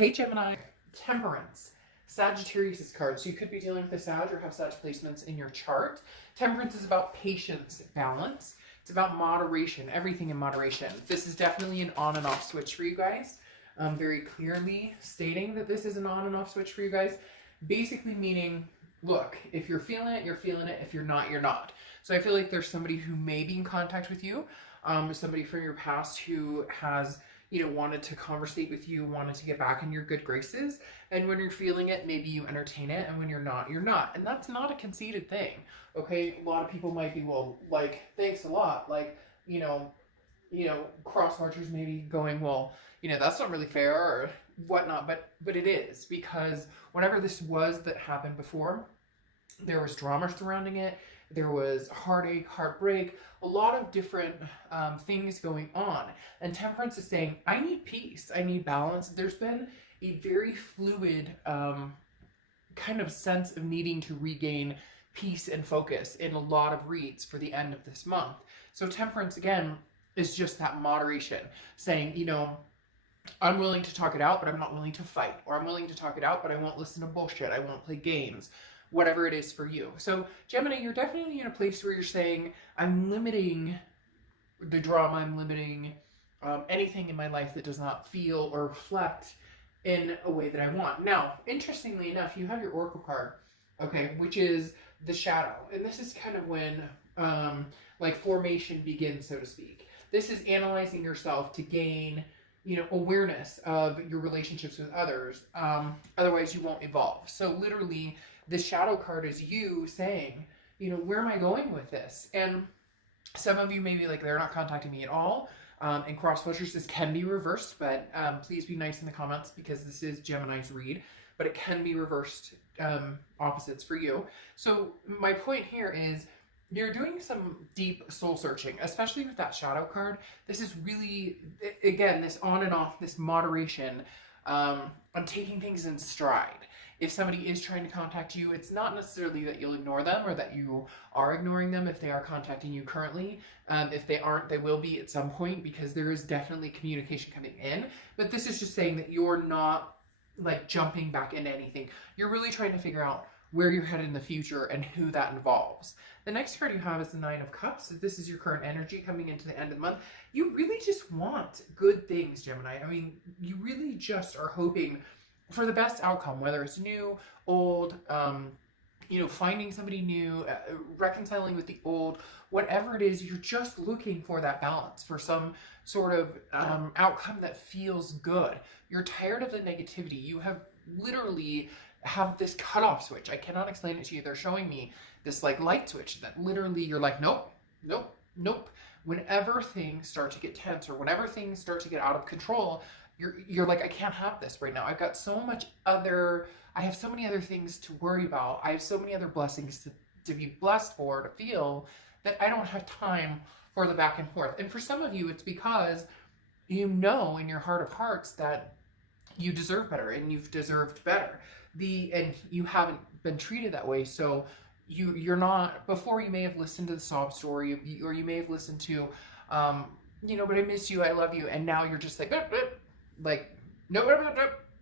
Hey Gemini, Temperance. Sagittarius card. So you could be dealing with a Sag or have Sag placements in your chart. Temperance is about patience, balance. It's about moderation, everything in moderation. This is definitely an on and off switch for you guys. Very clearly stating that this is an on and off switch for you guys. Basically meaning, look, if you're feeling it, you're feeling it. If you're not, you're not. So I feel like there's somebody who may be in contact with you, somebody from your past who has, you know, wanted to conversate with you, wanted to get back in your good graces. And when you're feeling it, maybe you entertain it. And when you're not, you're not. And that's not a conceited thing. Okay. A lot of people might be, well, like, thanks a lot. Like, you know, cross watchers maybe going, well, you know, that's not really fair or whatnot. But it is, because whatever this was that happened before, there was drama surrounding it. There was heartache, heartbreak, a lot of different things going on. And Temperance is saying, I need peace. I need balance. There's been a very fluid kind of sense of needing to regain peace and focus in a lot of reads for the end of this month. So Temperance, again, is just that moderation, saying, you know, I'm willing to talk it out, but I'm not willing to fight. Or I'm willing to talk it out, but I won't listen to bullshit. I won't play games. Whatever it is for you. So Gemini, you're definitely in a place where you're saying, I'm limiting the drama, I'm limiting anything in my life that does not feel or reflect in a way that I want. Now, interestingly enough, you have your Oracle card, okay, which is the shadow. And this is kind of when like formation begins, so to speak. This is analyzing yourself to gain, you know, awareness of your relationships with others. Otherwise you won't evolve. So literally, the shadow card is you saying, you know, where am I going with this? And some of you may be like, they're not contacting me at all. And cross watchers, this can be reversed, but please be nice in the comments because this is Gemini's read, but it can be reversed opposites for you. So my point here is you're doing some deep soul searching, especially with that shadow card. This is really, again, this on and off, this moderation. I'm taking things in stride. If somebody is trying to contact you, it's not necessarily that you'll ignore them or that you are ignoring them if they are contacting you currently. If they aren't, they will be at some point, because there is definitely communication coming in. But this is just saying that you're not like jumping back into anything. You're really trying to figure out where you're headed in the future and who that involves. The next card you have is the Nine of Cups. This is your current energy coming into the end of the month. You really just want good things, Gemini. I mean, you really just are hoping for the best outcome, whether it's new, old, you know, finding somebody new, reconciling with the old, whatever it is, you're just looking for that balance, for some sort of outcome that feels good. You're tired of the negativity. You have literally have this cutoff switch. I cannot explain it to you. They're showing me this like light switch that literally you're like, nope, nope, nope. Whenever things start to get tense or whenever things start to get out of control, you're like, I can't have this right now. I've got so much other, I have so many other things to worry about. I have so many other blessings to be blessed for, to feel, that I don't have time for the back and forth. And for some of you, it's because you know in your heart of hearts that you deserve better and you've deserved better. And you haven't been treated that way. So you're not, before you may have listened to the sob story, or you may have listened to, you know, but I miss you, I love you. And now you're just like, no,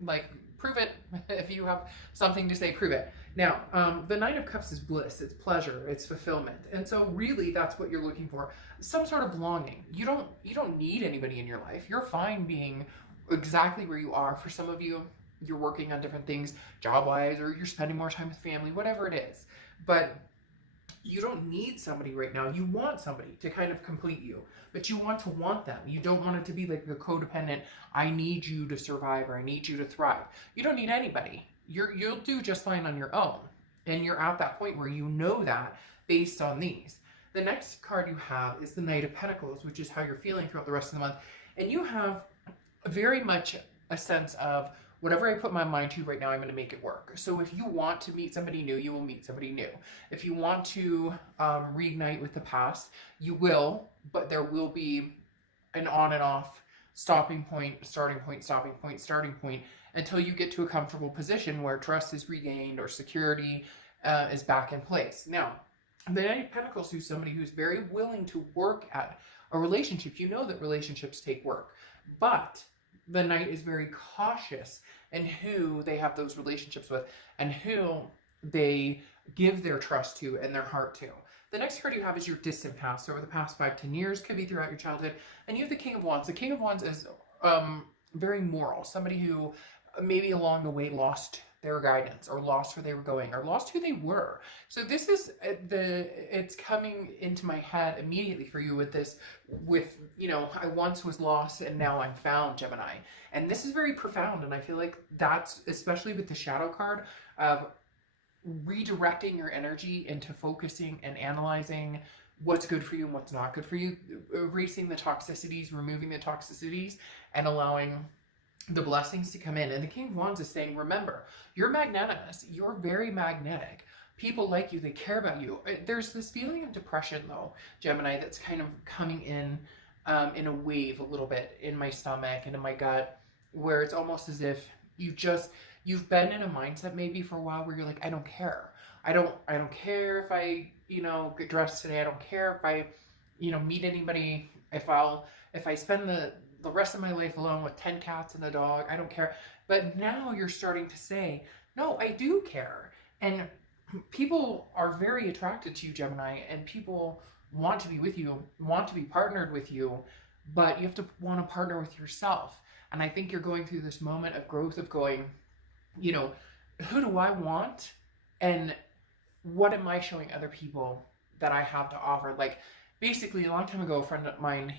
like, prove it. If you have something to say, prove it. Now, the Nine of Cups is bliss, it's pleasure, it's fulfillment. And so really that's what you're looking for. Some sort of belonging. You don't need anybody in your life. You're fine being exactly where you are. For some of you, you're working on different things job-wise, or you're spending more time with family, whatever it is. But you don't need somebody right now. You want somebody to kind of complete you, but you want to want them. You don't want it to be like the codependent, I need you to survive, or I need you to thrive. You don't need anybody. You'll do just fine on your own. And you're at that point where you know that based on these. The next card you have is the Knight of Pentacles, which is how you're feeling throughout the rest of the month. And you have very much a sense of, whatever I put my mind to right now, I'm going to make it work. So if you want to meet somebody new, you will meet somebody new. If you want to reignite with the past, you will, but there will be an on and off stopping point, starting point, stopping point, starting point, until you get to a comfortable position where trust is regained or security is back in place. Now, the Knight of Pentacles is somebody who's very willing to work at a relationship. You know that relationships take work, but the Knight is very cautious in who they have those relationships with and who they give their trust to and their heart to. The next card you have is your distant past. So over the past 5-10 years, could be throughout your childhood. And you have the King of Wands. The King of Wands is very moral. Somebody who maybe along the way lost their guidance or lost where they were going or lost who they were. So this is it's coming into my head immediately for you with this, with, you know, I once was lost and now I'm found, Gemini. And this is very profound. And I feel like that's, especially with the shadow card, of redirecting your energy into focusing and analyzing what's good for you and what's not good for you, erasing the toxicities, removing the toxicities, and allowing the blessings to come in. And the King of Wands is saying, remember, you're magnanimous. You're very magnetic. People like you. They care about you. There's this feeling of depression, though, Gemini, that's kind of coming in a wave a little bit in my stomach and in my gut, where it's almost as if you've been in a mindset maybe for a while where you're like, I don't care. I don't care if I, you know, get dressed today. I don't care if I, you know, meet anybody. If I spend the rest of my life alone with 10 cats and a dog, I don't care. But now you're starting to say, no, I do care. And people are very attracted to you, Gemini, and people want to be with you, want to be partnered with you, but you have to want to partner with yourself. And I think you're going through this moment of growth of going, you know, who do I want? And what am I showing other people that I have to offer? Like, basically, a long time ago, a friend of mine,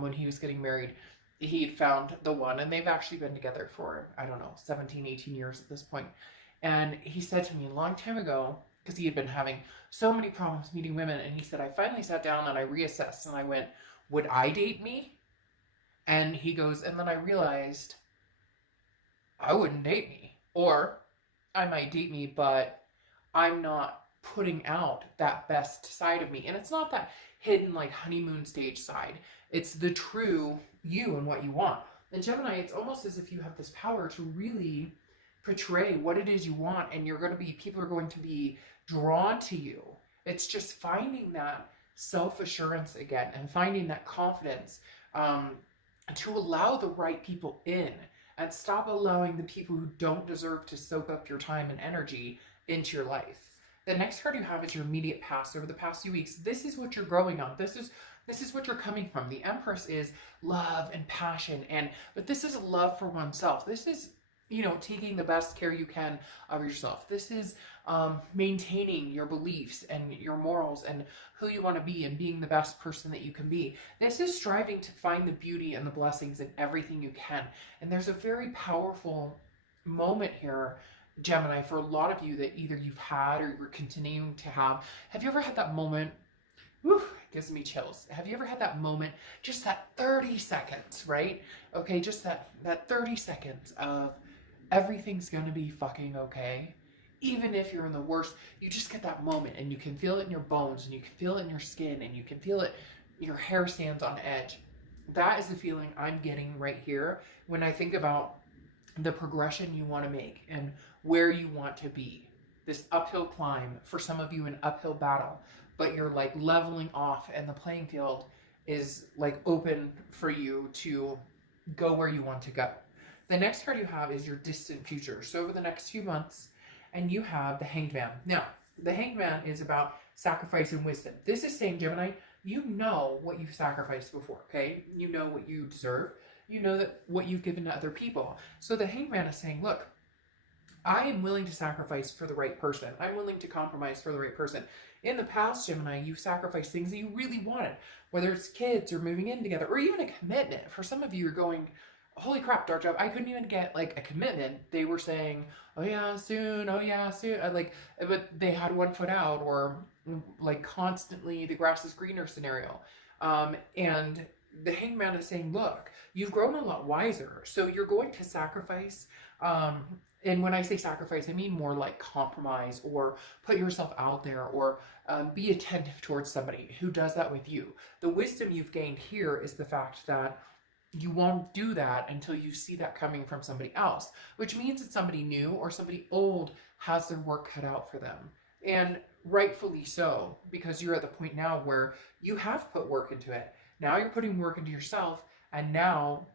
when he was getting married, he had found the one, and they've actually been together for, I don't know, 17, 18 years at this point. And he said to me a long time ago, because he had been having so many problems meeting women, and he said, I finally sat down and I reassessed, and I went, would I date me? And he goes, and then I realized I wouldn't date me. Or I might date me, but I'm not putting out that best side of me. And it's not that hidden, like, honeymoon stage side. It's the true you and what you want. And Gemini, it's almost as if you have this power to really portray what it is you want, and people are going to be drawn to you. It's just finding that self-assurance again and finding that confidence to allow the right people in, and stop allowing the people who don't deserve to soak up your time and energy into your life. The next card you have is your immediate past. Over the past few weeks, this is what you're growing on. This is what you're coming from. The Empress is love and passion, but this is love for oneself. This is, you know, taking the best care you can of yourself. This is maintaining your beliefs and your morals and who you want to be and being the best person that you can be. This is striving to find the beauty and the blessings in everything you can. And there's a very powerful moment here, Gemini, for a lot of you that either you've had or you're continuing to have. Have you ever had that moment? Whew, gives me chills. Have you ever had that moment, just that 30 seconds, right? Okay, just that 30 seconds of everything's gonna be fucking okay. Even if you're in the worst, you just get that moment and you can feel it in your bones and you can feel it in your skin and you can feel it, your hair stands on edge. That is the feeling I'm getting right here when I think about the progression you want to make and where you want to be. This uphill climb, for some of you an uphill battle, but you're like leveling off and the playing field is like open for you to go where you want to go. The next card you have is your distant future. So over the next few months, and you have the Hanged Man. Now, the Hanged Man is about sacrifice and wisdom. This is saying, Gemini, you know what you've sacrificed before, okay? You know what you deserve. You know that what you've given to other people. So the Hanged Man is saying, look, I am willing to sacrifice for the right person. I'm willing to compromise for the right person. In the past, Gemini, you've sacrificed things that you really wanted, whether it's kids or moving in together or even a commitment. For some of you, you're going, holy crap, Dark Job, I couldn't even get like a commitment. They were saying, oh yeah, soon, oh yeah, soon. But they had one foot out, or like constantly the grass is greener scenario. And the Hanged Man is saying, look, you've grown a lot wiser. So you're going to sacrifice. And when I say sacrifice, I mean more like compromise or put yourself out there or be attentive towards somebody who does that with you. The wisdom you've gained here is the fact that you won't do that until you see that coming from somebody else, which means that somebody new or somebody old has their work cut out for them. And rightfully so, because you're at the point now where you have put work into it. Now you're putting work into yourself, and now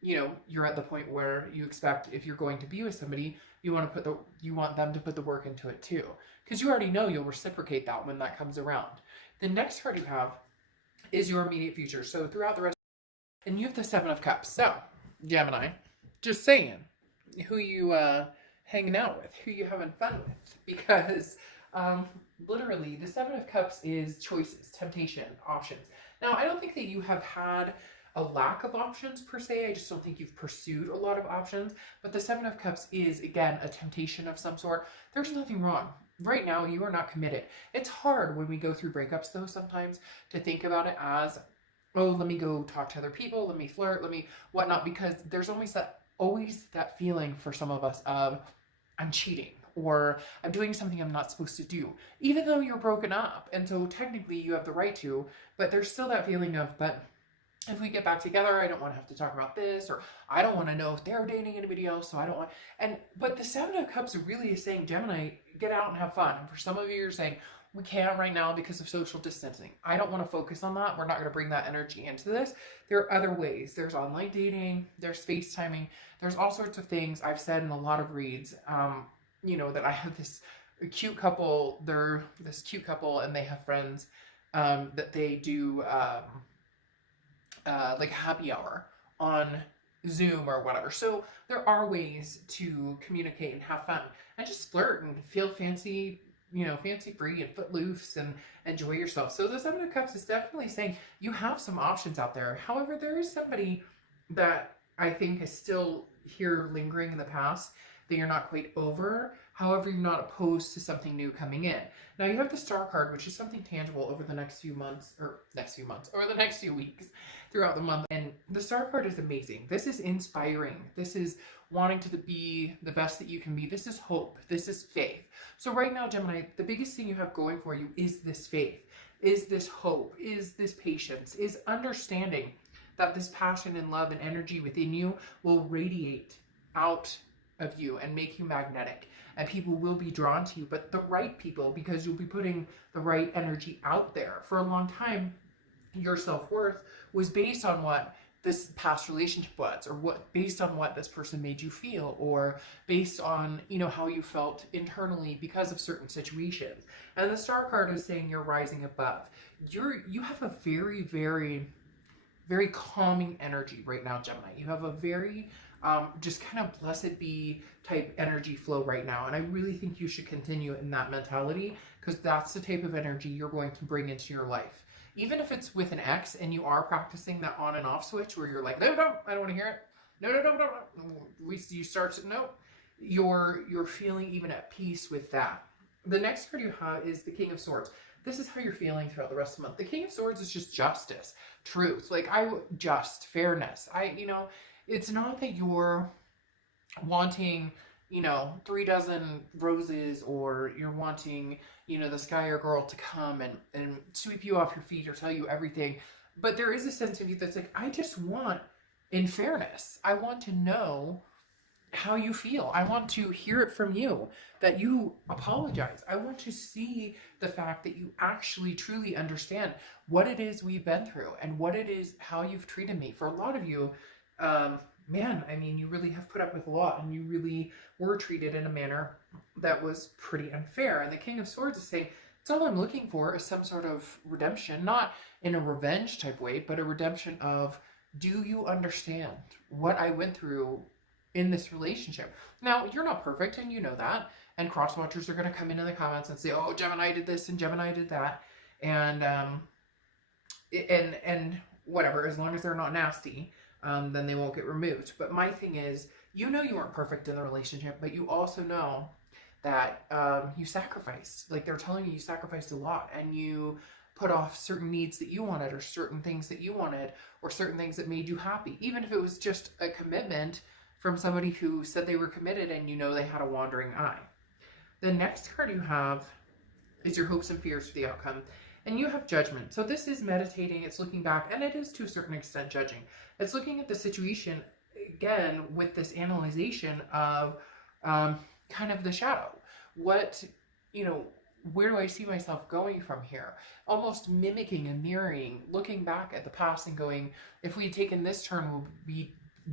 you know, you're at the point where you expect, if you're going to be with somebody, you want them to put the work into it too, because you already know you'll reciprocate that when that comes around. The next card you have is your immediate future. So throughout the rest, and you have the Seven of Cups. So Gemini, just saying, who you hanging out with, who you having fun with, because literally the Seven of Cups is choices, temptation, options. Now, I don't think that you have had a lack of options per se. I just don't think you've pursued a lot of options. But the Seven of Cups is, again, a temptation of some sort. There's nothing wrong. Right now, you are not committed. It's hard when we go through breakups, though, sometimes to think about it as, oh, let me go talk to other people, let me flirt, let me whatnot, because there's always that feeling for some of us of, I'm cheating, or I'm doing something I'm not supposed to do, even though you're broken up. And so technically you have the right to, but there's still that feeling of, but if we get back together, I don't want to have to talk about this, or I don't want to know if they're dating anybody else, so I don't want, but the Seven of Cups really is saying, Gemini, get out and have fun. And for some of you, you're saying, we can't right now because of social distancing. I don't want to focus on that. We're not going to bring that energy into this. There are other ways. There's online dating, there's FaceTiming, there's all sorts of things I've said in a lot of reads, you know, that I have this cute couple, they're this cute couple and they have friends that they do like happy hour on Zoom or whatever. So there are ways to communicate and have fun and just flirt and feel fancy, you know, fancy free and footloose and enjoy yourself. So the Seven of Cups is definitely saying you have some options out there. However, there is somebody that I think is still here lingering in the past that you're not quite over. However, you're not opposed to something new coming in. Now you have the Star card, which is something tangible over the next few months, or the next few weeks throughout the month. And the Star card is amazing. This is inspiring. This is wanting to be the best that you can be. This is hope. This is faith. So right now, Gemini, the biggest thing you have going for you is this faith, is this hope, is this patience, is understanding that this passion and love and energy within you will radiate out of you and make you magnetic, and people will be drawn to you, but the right people, because you'll be putting the right energy out there. For a long time, your self-worth was based on what this past relationship was, or based on what this person made you feel, or based on, you know, how you felt internally because of certain situations. And the Star card is saying you're rising above. You have a very, very, very calming energy right now, Gemini. You have a very just kind of blessed be type energy flow right now. And I really think you should continue in that mentality, because that's the type of energy you're going to bring into your life. Even if it's with an ex and you are practicing that on and off switch where you're like, no, I don't want to hear it. No. You start to, no. You're feeling even at peace with that. The next card you have is the King of Swords. This is how you're feeling throughout the rest of the month. The King of Swords is just justice, truth, like fairness. It's not that you're wanting, 36 roses, or you're wanting, the guy or girl to come and sweep you off your feet or tell you everything. But there is a sense of you that's like, I just want, in fairness, I want to know how you feel. I want to hear it from you, that you apologize. I want to see the fact that you actually truly understand what it is we've been through and what it is, how you've treated me. For a lot of you, you really have put up with a lot, and you really were treated in a manner that was pretty unfair. And the King of Swords is saying, it's all I'm looking for is some sort of redemption, not in a revenge type way, but a redemption of, do you understand what I went through in this relationship? Now, you're not perfect, and you know that, and cross-watchers are going to come into the comments and say, oh, Gemini did this and Gemini did that, and whatever, as long as they're not nasty, then they won't get removed. But my thing is, you weren't perfect in the relationship, but you also know that you sacrificed. Like, they're telling you sacrificed a lot, and you put off certain needs that you wanted, or certain things that you wanted, or certain things that made you happy, even if it was just a commitment from somebody who said they were committed and they had a wandering eye. The next card you have is your hopes and fears for the outcome. And you have Judgment. So this is meditating, it's looking back, and it is to a certain extent judging. It's looking at the situation, again, with this analyzation of kind of the shadow. What, where do I see myself going from here? Almost mimicking and mirroring, looking back at the past and going, if we had taken this turn,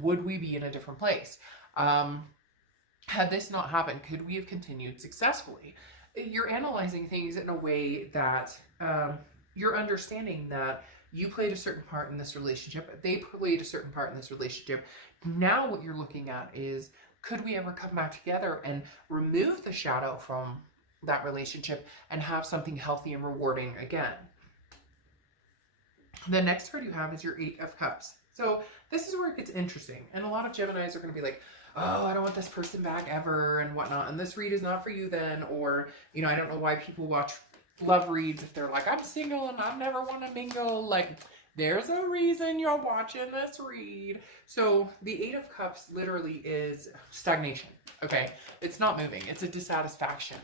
would we be in a different place? Had this not happened, could we have continued successfully? You're analyzing things in a way that you're understanding that you played a certain part in this relationship, they played a certain part in this relationship. Now what you're looking at is, could we ever come back together and remove the shadow from that relationship and have something healthy and rewarding again? The next card you have is your Eight of Cups. So this is where it gets interesting. And a lot of Geminis are going to be like, oh, I don't want this person back ever and whatnot. And this read is not for you then. Or, you know, I don't know why people watch love reads if they're like, I'm single and I never want to mingle. Like, there's a reason you're watching this read. So the Eight of Cups literally is stagnation. Okay. It's not moving. It's a dissatisfaction.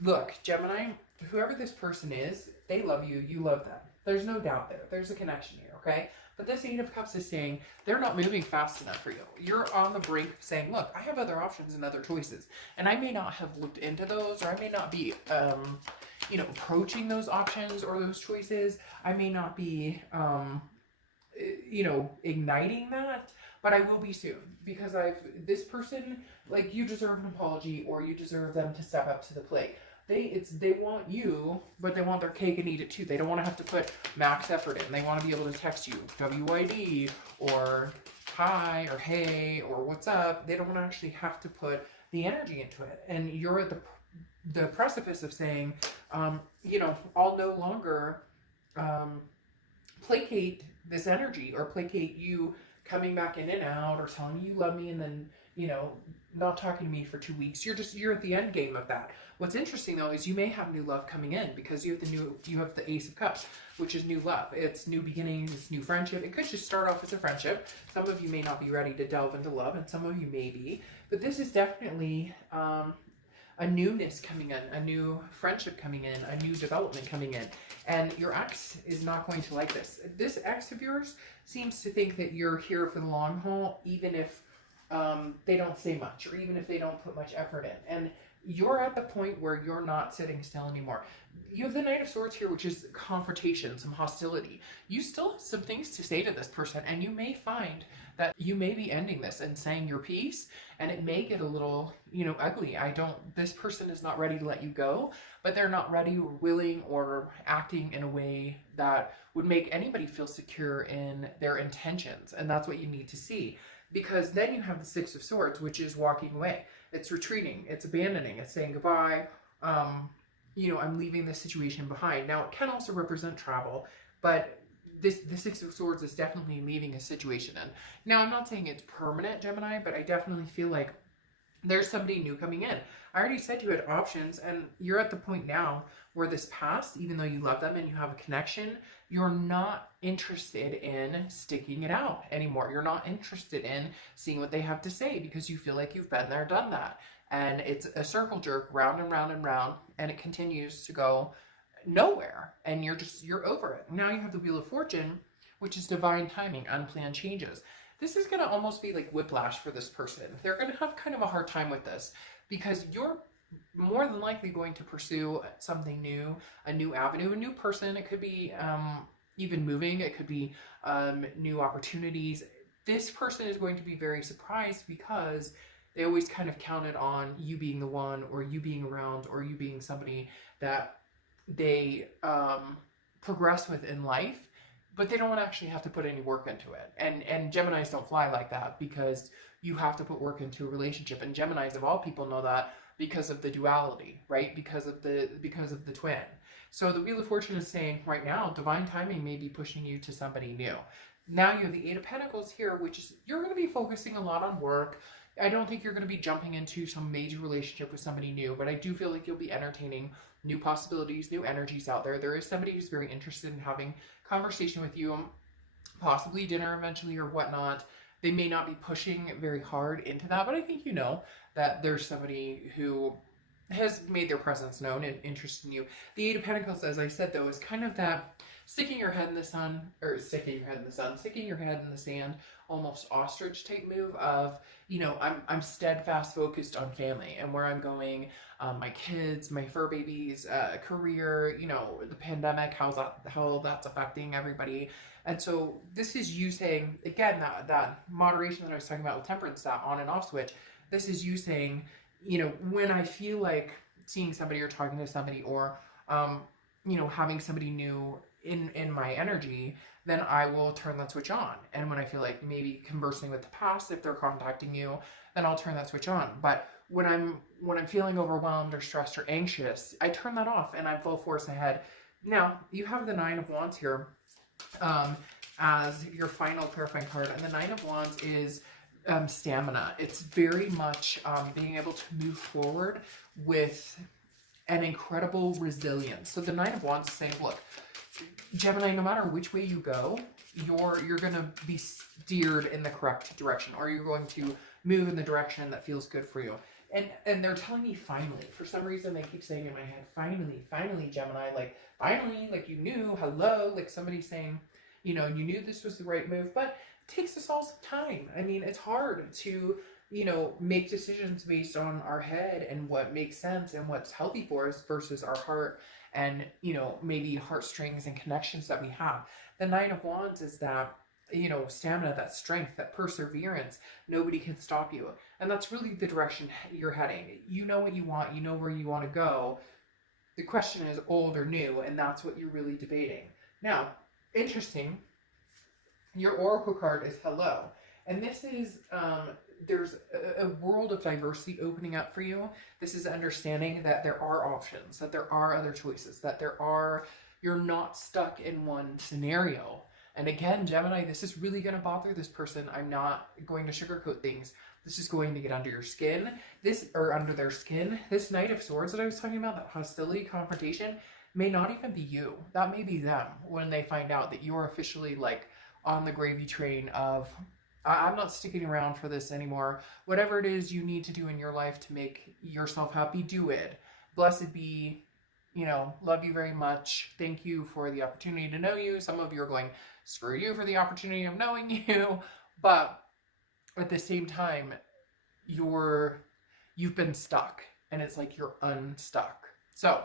Look, Gemini, whoever this person is, they love you. You love them. There's no doubt there. There's a connection here. Okay. But this Eight of Cups is saying they're not moving fast enough for you. You're on the brink saying, look, I have other options and other choices. And I may not have looked into those, or I may not be, you know, approaching those options or those choices. I may not be, you know, igniting that, but I will be soon, because this person, like, you deserve an apology, or you deserve them to step up to the plate. They want you, but they want their cake and eat it too. They don't want to have to put max effort in. They want to be able to text you WID or hi or hey or what's up. They don't want to actually have to put the energy into it. And you're at the precipice of saying, you know, I'll no longer placate this energy, or placate you coming back in and out, or telling you love me and then, you know, not talking to me for 2 weeks. You're at the end game of that. What's interesting though is you may have new love coming in, because you have the Ace of Cups, which is new love. It's new beginnings, it's new friendship. It could just start off as a friendship. Some of you may not be ready to delve into love, and some of you may be. But this is definitely a newness coming in, a new friendship coming in, a new development coming in. And your ex is not going to like this. This ex of yours seems to think that you're here for the long haul, even if they don't say much, or even if they don't put much effort in. And you're at the point where you're not sitting still anymore. You have the Knight of Swords here, which is confrontation, some hostility. You still have some things to say to this person, and you may find that you may be ending this and saying your piece, and it may get a little, you know, ugly. This person is not ready to let you go, but they're not ready or willing or acting in a way that would make anybody feel secure in their intentions. And that's what you need to see. Because then you have the Six of Swords, which is walking away. It's retreating. It's abandoning. It's saying goodbye. You know, I'm leaving this situation behind. Now, it can also represent travel, but the Six of Swords is definitely leaving a situation in. Now, I'm not saying it's permanent, Gemini, but I definitely feel like there's somebody new coming in. I already said you had options, and you're at the point now where this past, even though you love them and you have a connection, you're not interested in sticking it out anymore. You're not interested in seeing what they have to say, because you feel like you've been there, done that. And it's a circle jerk, round and round and round, and it continues to go nowhere. And you're over it. Now you have the Wheel of Fortune, which is divine timing, unplanned changes. This is going to almost be like whiplash for this person. They're going to have kind of a hard time with this, because you're more than likely going to pursue something new, a new avenue, a new person. It could be even moving. It could be new opportunities. This person is going to be very surprised, because they always kind of counted on you being the one, or you being around, or you being somebody that they progress with in life, but they don't actually have to put any work into it. And Geminis don't fly like that, because you have to put work into a relationship. And Geminis, of all people, know that because of the duality, right? Because of the twin. So the Wheel of Fortune is saying right now, divine timing may be pushing you to somebody new. Now you have the Eight of Pentacles here, which is, you're going to be focusing a lot on work. I don't think you're going to be jumping into some major relationship with somebody new, but I do feel like you'll be entertaining new possibilities, new energies out there. There is somebody who's very interested in having conversation with you, possibly dinner eventually or whatnot. They may not be pushing very hard into that, but I think you know that there's somebody who has made their presence known and interested in you. The Eight of Pentacles, as I said, though, is kind of that sticking your head in the sand, almost ostrich type move of, you know, I'm steadfast focused on family and where I'm going, my kids, my fur babies, career, you know, the pandemic, how that's affecting everybody. And so this is you saying, again, that moderation that I was talking about with temperance, that on and off switch. This is you saying, you know, when I feel like seeing somebody or talking to somebody or, you know, having somebody new in my energy, then I will turn that switch on. And when I feel like maybe conversing with the past, if they're contacting you, then I'll turn that switch on. But when I'm feeling overwhelmed or stressed or anxious, I turn that off and I'm full force ahead. Now, you have the Nine of Wands here as your final clarifying card. And the Nine of Wands is stamina. It's very much being able to move forward with an incredible resilience. So the Nine of Wands is saying, look, Gemini, no matter which way you go, you're going to be steered in the correct direction, or you're going to move in the direction that feels good for you. And they're telling me finally. For some reason, they keep saying in my head, finally, Gemini, like, finally, like, you knew, hello, like somebody saying, you know, you knew this was the right move, but it takes us all some time. I mean, it's hard to, you know, make decisions based on our head and what makes sense and what's healthy for us versus our heart and, you know, maybe heartstrings and connections that we have. The Nine of Wands is that, you know, stamina, that strength, that perseverance. Nobody can stop you. And that's really the direction you're heading. You know what you want. You know where you want to go. The question is old or new, and that's what you're really debating. Now, interesting, your oracle card is hello. And this is, there's a world of diversity opening up for you. This is understanding that there are options, that there are other choices, that you're not stuck in one scenario. And again, Gemini, this is really going to bother this person. I'm not going to sugarcoat things. This is going to get under your skin. Under their skin. This Knight of Swords that I was talking about, that hostility, confrontation, may not even be you. That may be them when they find out that you're officially like on the gravy train of, I'm not sticking around for this anymore. Whatever it is you need to do in your life to make yourself happy, do it. Blessed be, you know, love you very much. Thank you for the opportunity to know you. Some of you are going, screw you for the opportunity of knowing you. But at the same time, you've been stuck and it's like you're unstuck. So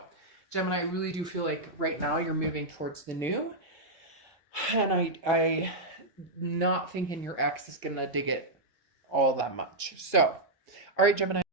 Gemini, I really do feel like right now you're moving towards the new. And I not thinking your ex is going to dig it all that much. So, all right, Gemini.